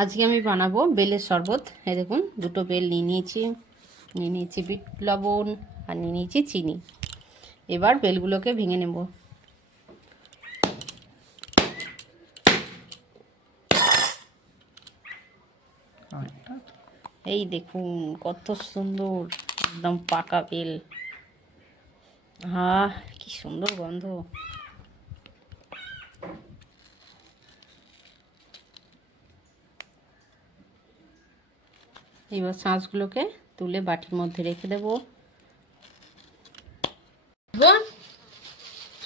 আজকে আমি বানাবো বেলের শরবত। এই দেখুন, দুটো বেল নিয়ে নিয়েছি বিট লবণ আর নিয়ে নিয়েছি চিনি। এবার বেলগুলোকে ভেঙে নেব। এই দেখুন কত সুন্দর, একদম পাকা বেল। কি সুন্দর গন্ধ। এবার শাঁসগুলোকে তুলে বাটির মধ্যে রেখে দেব।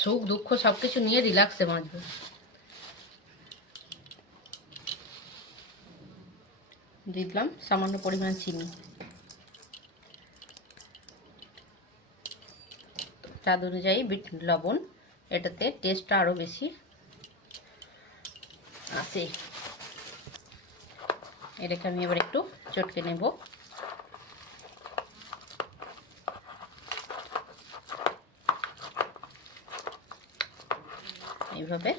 সুখ দুঃখ সবকিছু নিয়ে রিল্যাক্সে বাঁচবো। দিয়ে দিলাম সামান্য পরিমাণ চিনি, স্বাদ অনুযায়ী বিট লবণ। এটাতে টেস্টটা আরও বেশি আসে। এটাকে আমি এবার একটু চটকে নেব। এইভাবে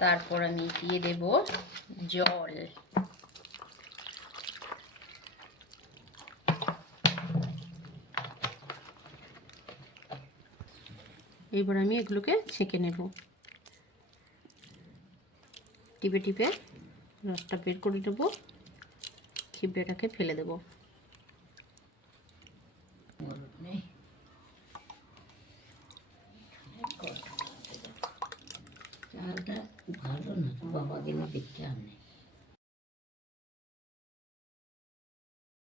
তারপর আমি দিয়ে দেব জল। এবার আমি এগুলোকে ছেঁকে নেব। টিপে টিপে রসটা বের করে দেবো, ছিপড়েটাকে ফেলে দেবো। চালটা ভালো না, বাবা দিনে দেখতে আমি